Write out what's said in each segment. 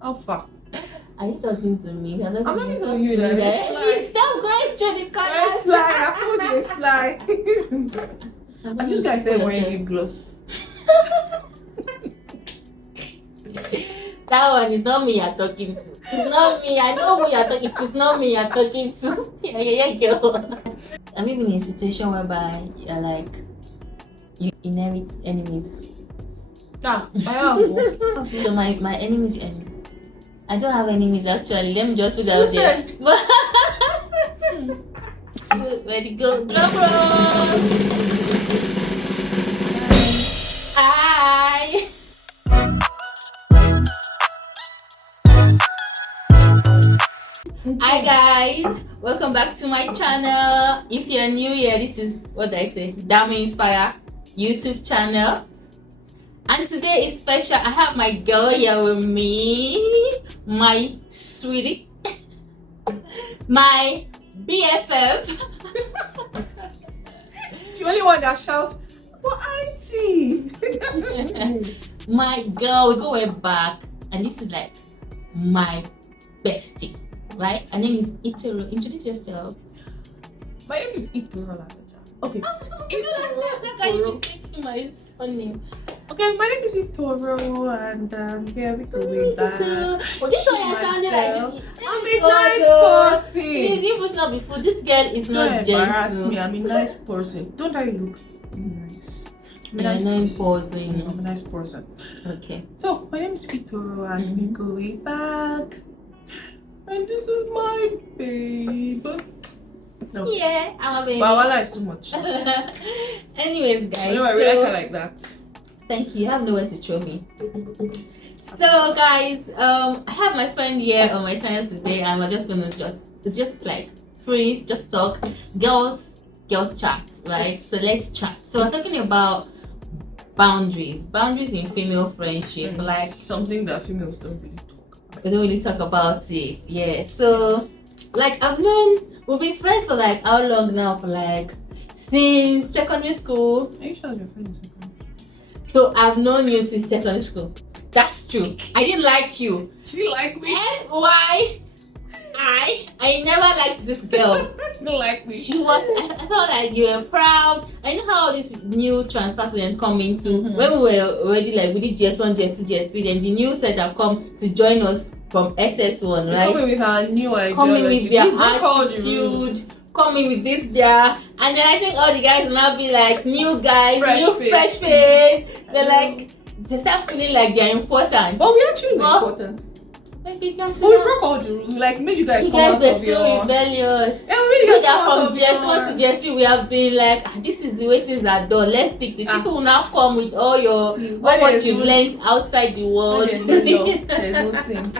How far? Are you talking to me? I'm talking to you. Stop going to the corner. Slide. I told you a slide. I just guys said wearing lip gloss. That one is not me you're talking to. It's not me. I know who you're talking to. It's not me you're talking to. Yeah, girl. Have you been in a situation whereby you're like, you inherit enemies? Yeah, I have. So my enemy is your enemy. I don't have enemies actually. Let me just put that out there. Ready, go, drum roll. Hi. Hi guys, welcome back to my channel. If you're new here, this is what I say, Dame Inspire YouTube channel. And today is special. I have my girl here with me, my sweetie, my BFF. The only one that shouts, but auntie. My girl, we go way back, and this is like my bestie, right? Her name is Itoro. Introduce yourself. My name is Itoro. Okay. My surname. Okay, my name is Itoro, and here we go with that. Well, this one I sounded like I'm a nice person. Please, you push not before. This girl is not Don't embarrass gentle. me. I'm a nice person. Don't I look nice? I'm a You're nice person. I'm a nice person. Okay. So my name is Itoro, and we go way back. And this is my babe. No. Yeah, I'm a baby. But Wala is too much. Anyways, guys. I really like her like that. Thank you. You have nowhere to throw me. So, guys, I have my friend here on my channel today, and we're just gonna it's just like free, just talk, girls chat, right? So let's chat. So we're talking about boundaries in female friendship, like something that females don't really talk about. We don't really talk about it, yeah. So, like, we've been friends for like how long now? For like since secondary school. Are you sure your friend is secondary? So I've known you since secondary school. That's true. I didn't like you. She didn't like me. Why? I never liked this girl. She didn't like me. She was. I felt like you were proud. I know how this new transfer student come into when we were already like we did GS1, GS2, GS3. Then the new set have come to join us from SS1, right? Coming with her new ideology. Coming with their attitude. Coming with this there, and then I think all the guys will now be like new guys, fresh face. They start feeling like they're important. But we actually important. Maybe you can see. But we broke all the rules. We like made you guys come out of your. You guys were so rebellious. Yeah, we made you guys come out from GS1 to GS3. We have been like, this is the way things are done. Let's stick to it. People will now come with all what you've learned outside the world. There's no sin.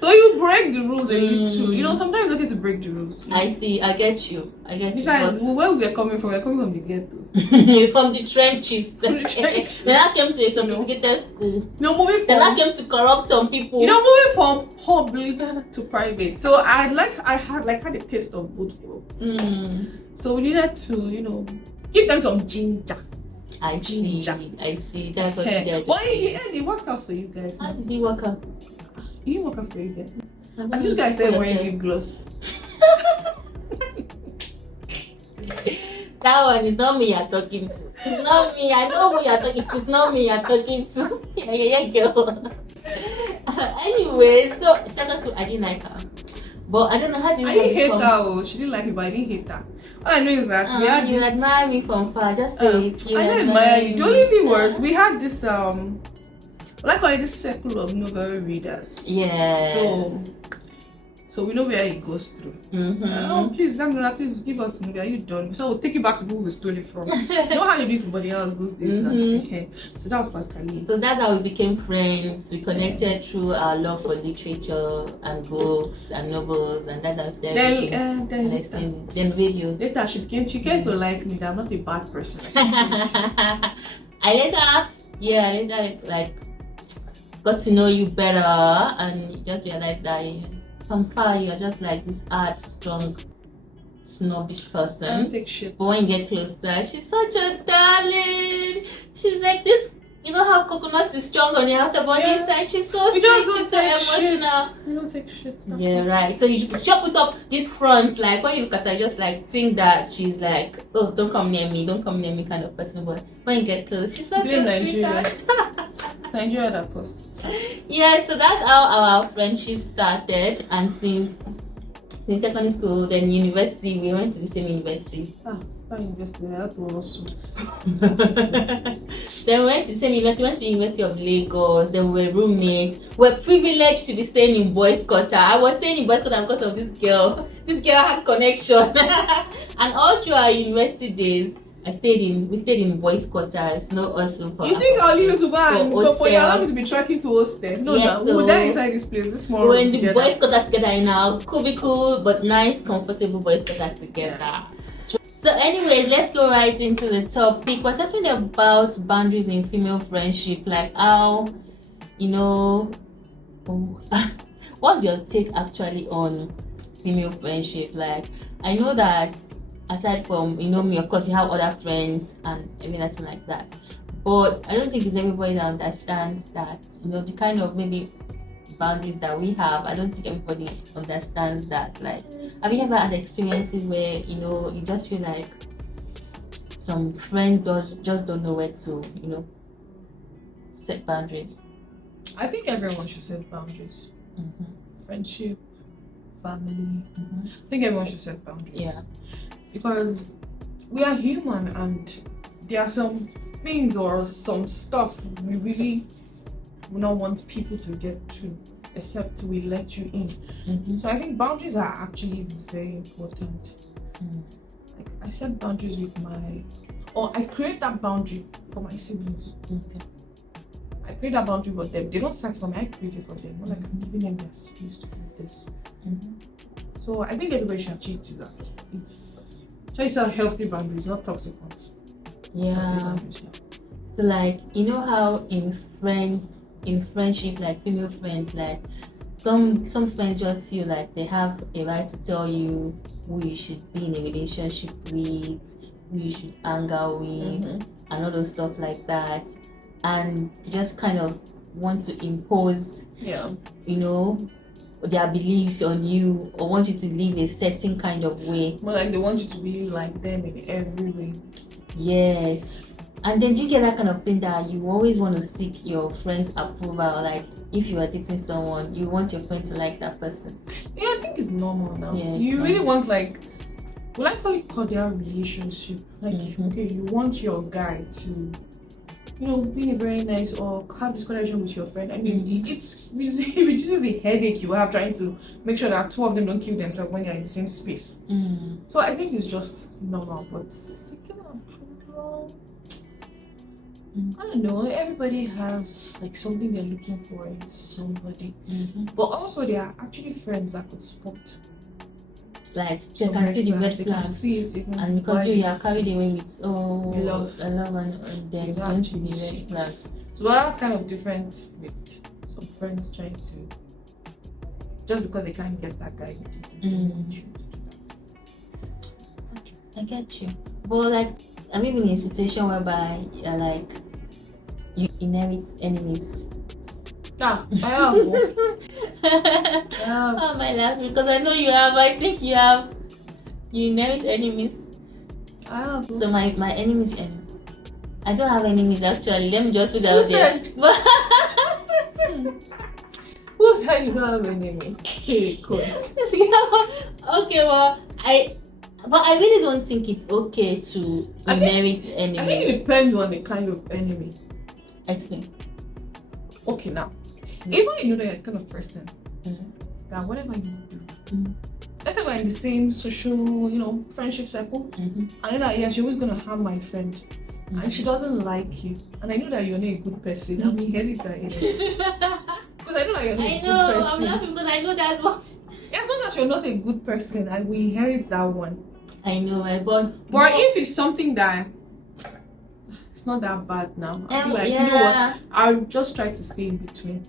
So you break the rules a little. You know, sometimes it's okay to break the rules. I see. I get you. Besides, where we are coming from, we're coming from the ghetto. From the trenches. From the trenches. Then I came to a sophisticated school. No, moving from. Then I came to corrupt some people. You know, moving from public to private. So I had a taste of both worlds. So we needed to, give them some ginger. I see. That's what you guys. Well, it worked out for you guys. How did it work out? You didn't work out for you guys. I just guys said wearing lip gloss. That one is not me you're talking to. It's not me. I know who you're talking to. It's not me you're talking to. Yeah, girl. Anyway, so second school I didn't like her. But I don't know how do you. I didn't hate her. She didn't like me, but I didn't hate her. All I know is that we had you this. You admire me from far. Just say it. I didn't admire you. The only thing was we had this like this circle of novel readers. Yeah. So we know where it goes through. Please give us. Are you done? So we'll take you back to who we stole it from. You know how you do it for somebody else those days. Okay. So that was Pastor. So that's how we became friends. We connected through our love for literature and books and novels, and that's how then video. Later she came to like me. That I'm not a bad person. I later like got to know you better, and just realized that from far you're just like this hard, strong, snobbish person. I don't take shit. But when you get closer, she's such a darling. She's like this You know how coconut is strong on the outside, but Yeah. inside she's so We sweet, just she's don't so take shit. emotional. We don't take shit. That's Yeah, it. right. So you chop it up this front, like when you look at her, just like think that she's like, oh, don't come near me kind of person. But when you get close, she's such Blame a Nigeria. sweetheart. It's Nigeria that cost. Yeah, so that's how our friendship started, and since in secondary school, then university, we went to the same university. That university, I had to also. Then we went to the same university, went to University of Lagos, then we were roommates. We're privileged to be staying in boys' quarter. I was staying in boys' quarter because of this girl. This girl had connection. And all through our university days, we stayed in boys' quarters, no also for. You think I'll leave you to go and for for you allow me to be trekking to hostel? No, Yes, no, so we'll die inside this place. This small we're room in the together. boys' quarter together in our cubicle, but nice, comfortable boys' quarter together. So anyways, let's go right into the topic. We're talking about boundaries in female friendship, like how, you know, what's your take actually on female friendship? Like, I know that aside from, you know, me, of course you have other friends and everything like that, but I don't think it's everybody that understands that, you know, the kind of maybe boundaries that we have. I don't think everybody understands that. Like, have you ever had experiences where, you know, you just feel like some friends just don't know where to, you know, set boundaries? I think everyone should set boundaries. Friendship, family. I think everyone should set boundaries. Yeah. Because we are human and there are some things or some stuff we really would not want people to get through except we let you in. So I think boundaries are actually very important. Like, I set boundaries with I create that boundary for my siblings. I create that boundary for them. They don't set for me, I create it for them. Not like I'm giving them their space to do this. So I think everybody should achieve to that. It's a healthy boundaries, not toxic ones. Yeah. So like, you know how in friendship, like female friends, like some friends just feel like they have a right to tell you who you should be in a relationship with, who you should hang out with, and all those stuff like that, and they just kind of want to impose, you know, their beliefs on you, or want you to live a certain kind of way. More like they want you to be like them in every way. Yes. And then you get that kind of thing that you always want to seek your friend's approval. Like, if you are dating someone, you want your friend to like that person. Yeah, I think it's normal now. Yeah, you really want, like, we like call it cordial relationship. Like, okay, you want your guy to, you know, be very nice or have this connection with your friend. I mean, it reduces the headache you have trying to make sure that two of them don't kill themselves when you're in the same space. So I think it's just normal, but seeking approval, I don't know, everybody has like something they're looking for in somebody. But also there are actually friends that could spot. Like, they can see the red flags. See it even, and because you are carried away with love and then you don't see the red flags. So that's kind of different with some friends trying to, just because they can't get that guy they want you to do that. Okay, I get you. But like, I'm even in a situation whereby you're like, you inherit enemies. Yeah, I have. Oh my love, because I know you have. I think you have. You inherit enemies. I have. So my enemies. I don't have enemies actually. Let me just put that out there. Who said you don't have an enemy? Okay, cool. Okay, well, but I really don't think it's okay to inherit enemies. I think it depends on the kind of enemy. Explain. Okay, now, if you know that you're the kind of person that whatever you do, let's say we're in the same social, you know, friendship circle, and then that she's always gonna harm my friend, and she doesn't like you, and I know that you're not a good person, and we inherit that enemy. Because I know that you're not a good person. I'm laughing because I know that's what. As long as you're not a good person, and we inherit that one. I know, right? But if it's something that it's not that bad now, I'll be like, you know what? I'll just try to stay in between.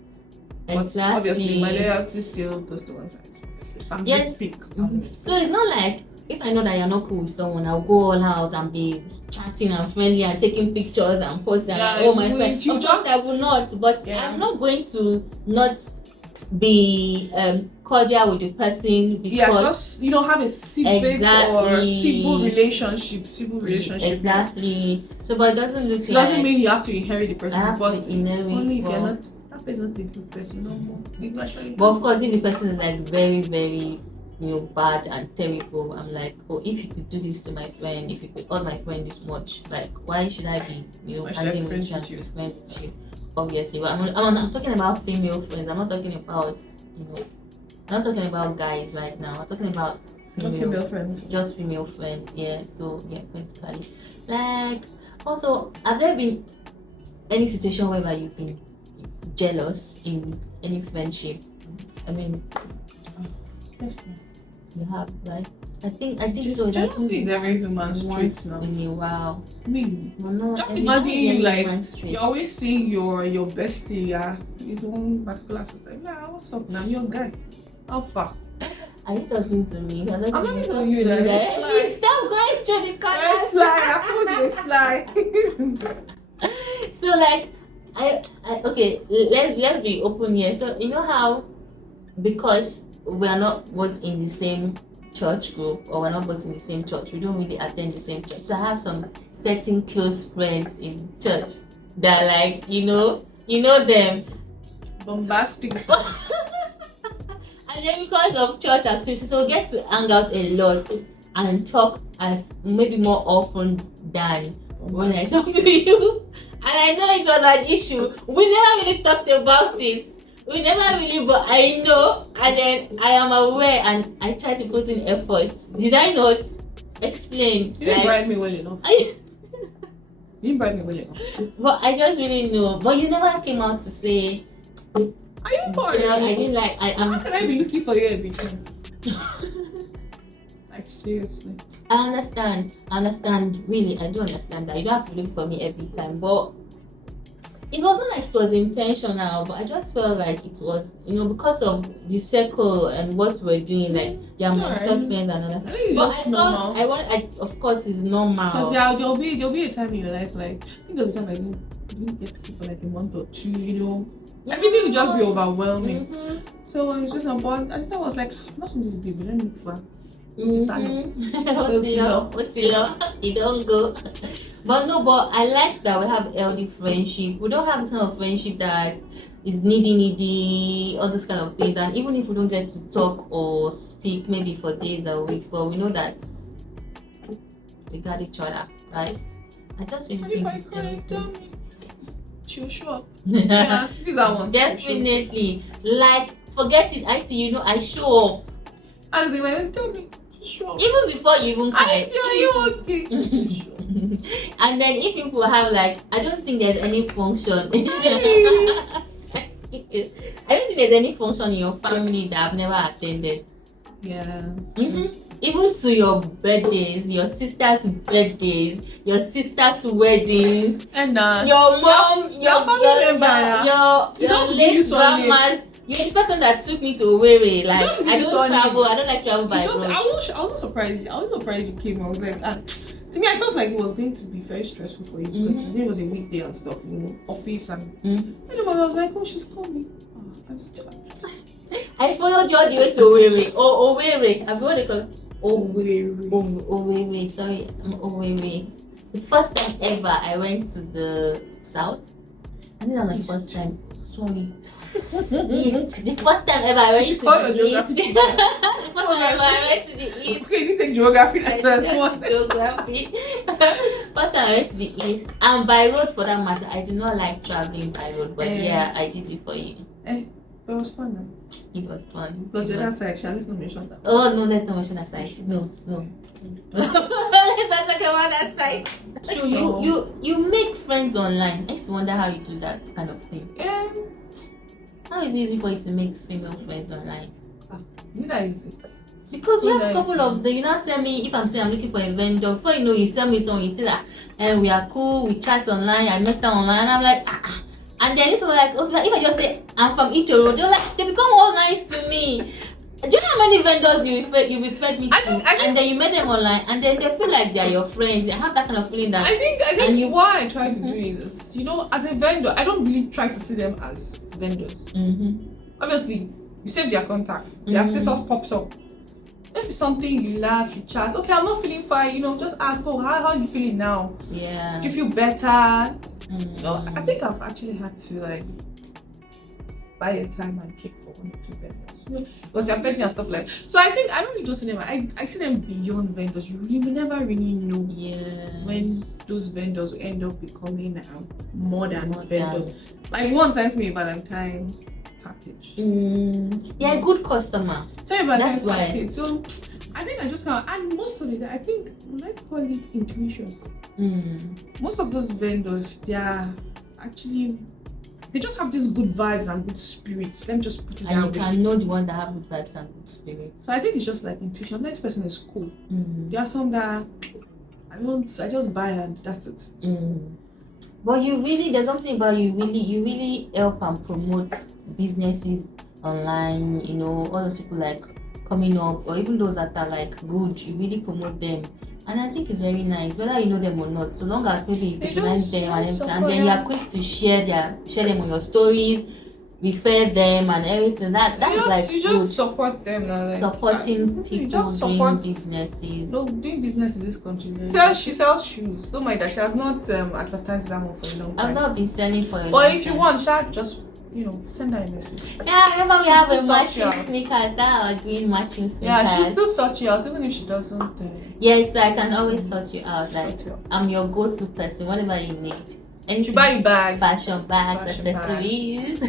Exactly. But obviously, my loyalty still goes to one side. I'm just big. So it's not like if I know that you're not cool with someone, I'll go all out and be chatting and friendly and taking pictures and posting. Yeah, Like, oh my friend. you Of course, I will not, but Yeah. I'm not going to not be cordial with the person because just have a civic or civil relationship. Exactly. So, but it doesn't look It like. doesn't mean you have to inherit the I person, have but to inherit. only if you're Well, not that person not a good person no more. but of course, if the person is like very, very, bad and terrible, I'm like, oh, if you could do this to my friend, if you could hurt my friend this much, like, why should I be, Why should I be handling friends with with you? friends with you? Obviously, but I'm talking about female friends. I'm not talking about, I'm not talking about guys right now. I'm talking about female friends. just female friends. Yeah. So yeah, basically, like, also, have there been any situation whereby you've been jealous in any friendship? I mean, Yes. you have, right? I think so. It Jealousy happens is every human's once trait now. in a while. I mean, Well, no, just every- imagine every like human's trait. you're always seeing your bestie, his one particular sister. Yeah, what's up now? You're a guy. How far? Are you talking to me? I'm not talking to you, like, it's like- Please stop going through the corners. Slide. I told you slide. So like, I okay. Let's be open here. So you know how, because we are not both in the same church group, or we're not both in the same church, we don't really attend the same church. So I have some certain close friends in church that, like, you know them. Bombastic. And then because of church activities, so we get to hang out a lot and talk as maybe more often than when I talk to you. And I know it was an issue. We never really talked about it. We never really, but I know, and then I am aware, and I try to put in effort. Did I not explain? You didn't bribe me well enough. You didn't bribe me well enough. But I just really know. But you never came out to say. Are you for it? I didn't like. How can I be looking for you every time? Like, seriously. I understand. Really, I do understand that. You don't have to look for me every time. But it wasn't like it was intentional. But I just felt like it was, because of the circle and what we're doing. Like, yeah, my Alright. church friends and all that. I think it's But just I normal. thought, of course, it's normal. Because there'll be a time in your life, like, I think there was a time I didn't get sick for like a month or two, Everything would just be overwhelming. Mhm. So it was just about, I was like, I'm not seeing this baby, let me look for her. Otilo, you don't go. But I like that we have healthy friendship. We don't have this kind of friendship that is needy, all those kind of things. And even if we don't get to talk or speak maybe for days or weeks, but we know that we got each other, right? I just really think it's everything. She'll show up. Yeah, this is that one. Definitely. Like, forget it, I show up. As they went, tell me, show up. Even before you even cry. I tell you, okay. And then if people have like, I don't think there's any function. I don't think there's any function in your family that I've never attended. Yeah. Even to your birthdays, your sister's birthdays, your sister's weddings, And your mom, your family member, your late grandma's. You're the person that took me to Owerri. Like, I don't travel. I don't like travel by road. I was surprised. I was surprised you came. I was like, to me, I felt like it was going to be very stressful for you because today was a weekday and stuff, office and. I was like, oh, she's coming. Oh, I'm still. I followed you all the way to Owerri. Owerri. Have you what they call it? Owerri. Sorry, Owerri. The first time ever I went to the south. I think that was my first time. Sorry. East. The first time ever I went to the east. The first time ever I went to the east. Okay, you take geography. I That's took one. geography. First time I went to the east, and by road for that matter. I do not like traveling by road, but yeah, I did it for you. It was fun though. It was fun. Because you're that side, let's not mention that. Oh no, let's not mention that side. No. Let's not talk about that side. So you make friends online. I used to wonder how you do that kind of thing. Yeah. How is it easy for you to make female friends online? Isn't that easy? Because you have a couple of them, you now send me, if I'm saying I'm looking for a vendor, before you know, you send me someone, you say that, and we are cool, we chat online, I met her online, and I'm like, And then this one like, if I just say, I'm from Itoro, they become all nice to me. Do you know how many vendors you referred me to, and then you met them online, and then they feel like they're your friends. They have that kind of feeling that. I think what I try to do is, as a vendor, I don't really try to see them as vendors. Obviously, you save their contacts, their status pops up. If it's something you laugh, you chat. Okay, I'm not feeling fine. Just ask. Oh, how are you feeling now? Yeah. Do you feel better? I think I've actually had to buy a time and cake for 1 or 2 vendors. Because they're petty and stuff like that. So I think I don't really just see them. I see them beyond vendors. You never really know when those vendors will end up becoming more than vendors. Like one sent me a Valentine package. Yeah, a good customer. That's why. Package. So I think I just can't. And most of it, I think, I call it intuition. Most of those vendors, they just have these good vibes and good spirits. Let me just put it that way. And you can know the ones that have good vibes and good spirits. So I think it's just like intuition. The next person is cool. There are some that I just buy and that's it. But there's something about you really help and promote businesses online, all those people like coming up, or even those that are like good, you really promote them. And I think it's very nice, whether you know them or not, so long as maybe you patronize them and then you are quick to share them on your stories, refer them and everything. That's you good. Just support them. Supporting people doing businesses. No, doing business in this country. She sells shoes. Don't mind that she has not advertised that one for a long time. I've not been selling for a long time. But if you want, just send her a message. Yeah, I remember we have a matching sneakers. That are green matching sneakers. Yeah, she'll still sort you out even if she doesn't. Yes, I can always sort you out. I'm your go-to person, whatever you need. And you buy bags, fashion bags, accessories.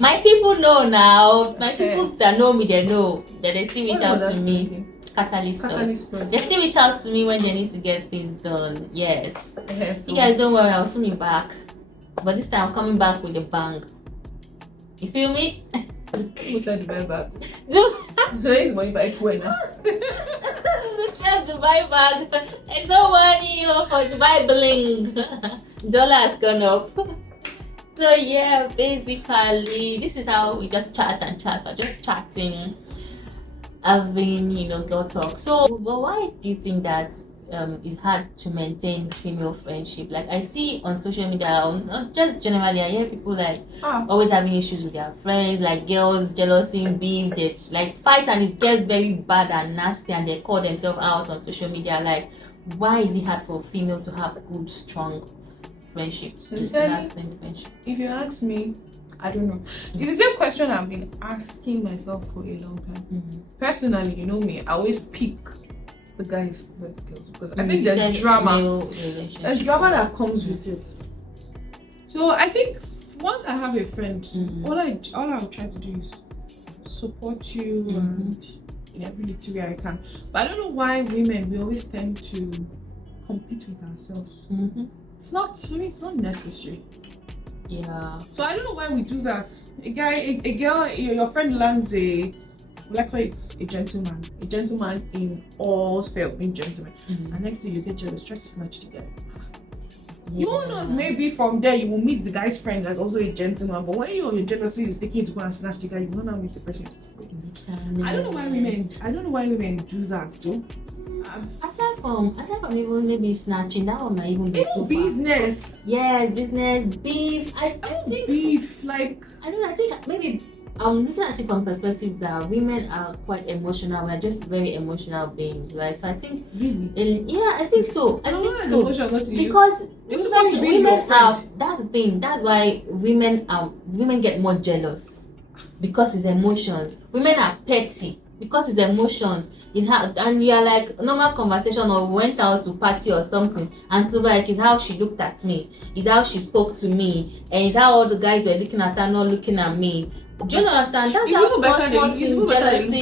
My people know now. My people that know me, they know that they still reach out to me. Catalyst. They still reach out to me when they need to get things done. Yes. You guys don't worry, I'll soon be back. But this time I'm coming back with a bang. You feel me? Who said to buy back? So there is money buy fuel now. It's time to buy bag. There's no money for to buy bling. Dollar has gone up. So yeah, basically this is how we just chat. We're just chatting, having girl talk. So, but why do you think that it's hard to maintain female friendship? Like I see on social media, not just generally, I hear people always having issues with their friends, like girls, jealousy, beef, they fight and it gets very bad and nasty and they call themselves out on social media. Like, why is it hard for a female to have good, strong friendship, lasting friendship? If you ask me, I don't know. It's the same question I've been asking myself for a long time. Personally, you know me, I always pick the guys with the girls because I think there's drama. There's drama that comes with it. So I think once I have a friend, all I will try to do is support you and in every little way I can. But I don't know why we always tend to compete with ourselves. It's not necessary. Yeah. So I don't know why we do that. A girl, your friend lands it's a gentleman. A gentleman in all sphere of being gentleman. And next thing you get jealous, try to snatch the guy. Who knows, maybe from there you will meet the guy's friend that's also a gentleman. But when your jealousy is taking to go and snatch the guy, you will not meet the person you're supposed to meet. I don't know why women do that though. Aside from even maybe snatching, that one might even be too business. Far. Yes, business, beef. I think beef, I don't know, I think maybe I'm looking at it from perspective that women are quite emotional. We're just very emotional beings, right? So I think I think so. Because women are, that's the thing. That's why women get more jealous because it's emotions. Women are petty because it's emotions. And you are like normal conversation, or we went out to party or something, and so it's how she looked at me, it's how she spoke to me, and it's how all the guys were looking at her, not looking at me. Do you understand? That's how small thing jealousy.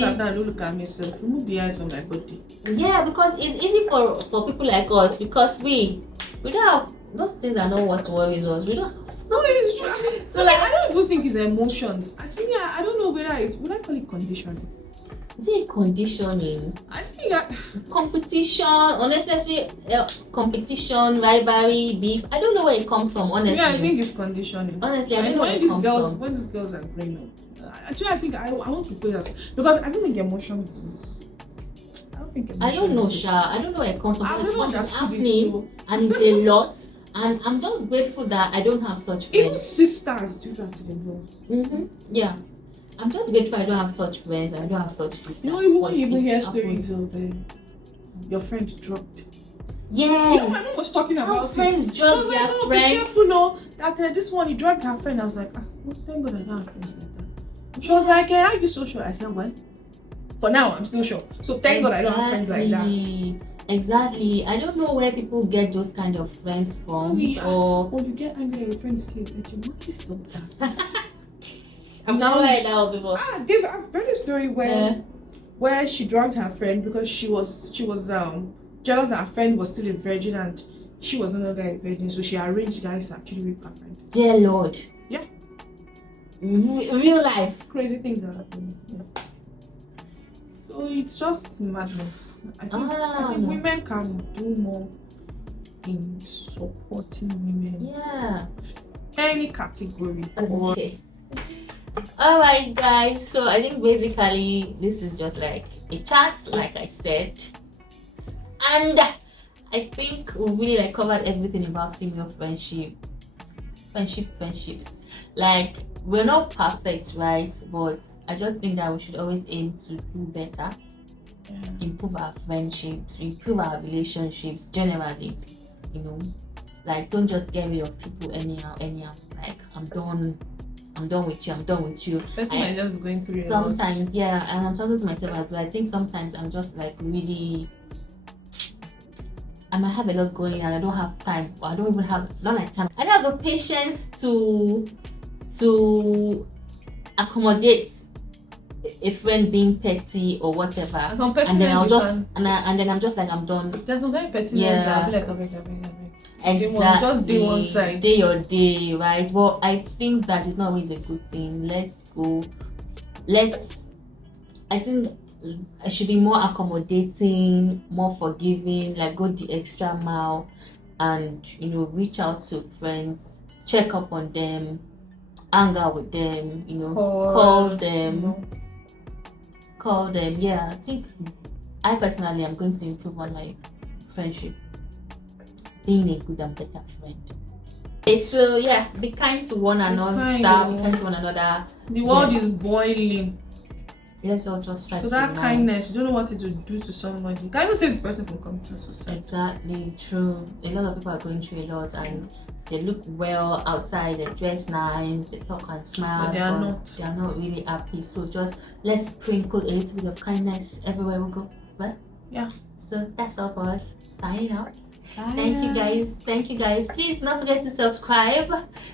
Don't look at me, so remove the eyes from my body. Yeah, because it's easy for people like us, because we don't have those things. Are not what worries us. We don't. No, it's true. So I don't even think it's emotions. I think I don't know whether would I call it conditioning? Is it conditioning? I think competition, unnecessary competition, rivalry, beef. I don't know where it comes from, honestly. Yeah, I think it's conditioning. Honestly, I don't know where it comes from. When these girls are growing up, Actually, I think I want to put it as, because I don't think emotions is. I don't think. I don't know, emotions is- Sha. I don't know where it comes from. I Like, don't what is understand it, happening, so- and it's a lot. And I'm just grateful that I don't have such Even friends. sisters do that to themselves. Yeah. I'm just grateful I don't have such friends and I don't have such sisters. You know, even But when you even it hear happens. stories of your friend dropped. Yes. You know, my mom was talking How about friends it. drop She was like, their "No, friends." be careful, no. That this one he drugged her friend." I was like, well, thank God I don't have friends like that. She was like, "Hey, are you so sure?" I said, "Well, for now I'm still sure. So thank God I don't have friends like that." Exactly. I don't know where people get those kind of friends from, or you get angry at your friend is still what is so that? I'm not right now, people. Dave, I've read a story where she drugged her friend because she was jealous that her friend was still a virgin and she was no longer a virgin, so she arranged guys to actually rape her friend. Dear Lord. Yeah. Real life. Crazy things are happening. Yeah. So it's just madness. I think women can do more in supporting women. Yeah. Any category. Okay. Alright guys, so I think basically this is just like a chat, like I said. And I think we really like covered everything about female friendships. Like, we're not perfect, right? But I just think that we should always aim to do better. Yeah. Improve our friendships, improve our relationships generally, you know. Like, don't just get rid of people anyhow. Like, I'm done with you. Person might just be going through a lot. Sometimes, yeah, and I'm talking to myself as well. I think sometimes I'm just like really, I might have a lot going and I don't have time, or I don't even have not like time. I don't have the patience to accommodate a friend being petty or whatever. And then I'll just and then I'm just like, I'm done. There's some kind of pettiness. Yeah. I'll be like, okay. Exactly. Just do one side. Day your day, right? Well, I think that is not always a good thing. I think I should be more accommodating, more forgiving, like go the extra mile and, you know, reach out to friends, check up on them, hang out with them, you know, call them. Yeah, I think I personally am going to improve on my friendship, being a good and better friend. Okay, so yeah, be kind to one another. Be kind to one another. The world is boiling. Let's all just try so to that be kindness, you don't know what it will do to somebody. You can't even save the person from coming to suicide. Exactly, true. A lot of people are going through a lot and they look well outside, they dress nice, they talk and smile, but they are not really happy. So just let's sprinkle a little bit of kindness everywhere we go. Right? Yeah. So that's all for us. Signing out. Bye. Thank you guys. Please don't forget to subscribe.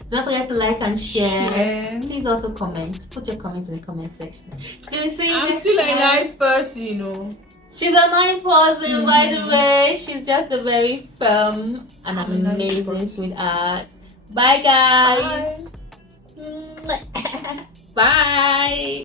Don't forget to like and share. Please also comment. Put your comments in the comment section. I'm still a nice person, you know. She's a nice person, by the way. She's just a very firm and amazing sweetheart. Bye guys. Bye. Bye.